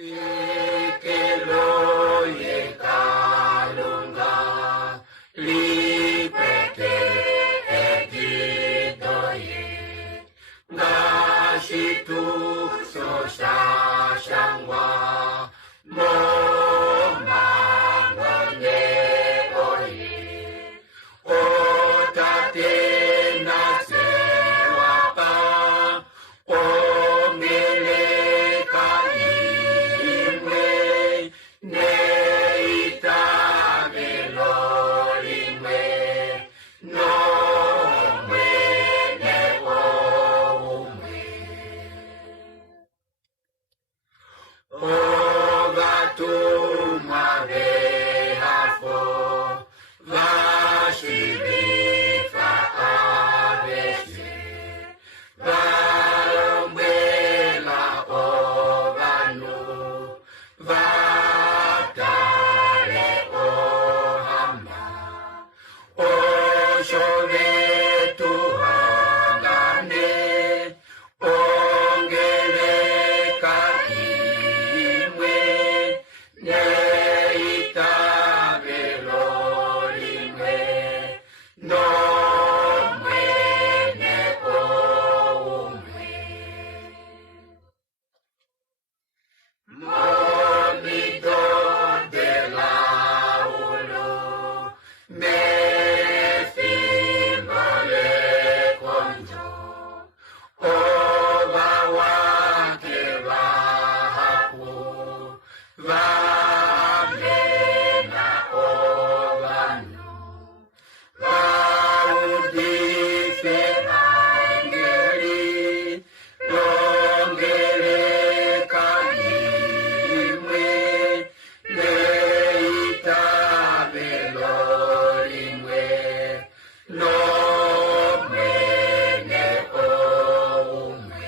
Eke loye Kalunga, lipeke egidoye, ngashitu sosashangwa, momangone oye, otate nasewapa, omeleka imwe, neitagelo imwe, no mwene omwe. Ogatumwa behafo, vashirifa abeshe, vayombela ovanu, vatale ohama, oshovetu hangane, ongeleka imwe, neitabelo imwe, no mwene omwe. Momido de la ulo, me fimbole konjo, oba wake vahapu, vamena ovanu, vaudife angeli, longeleka imwe, neitabelo imwe, no mwene omwe.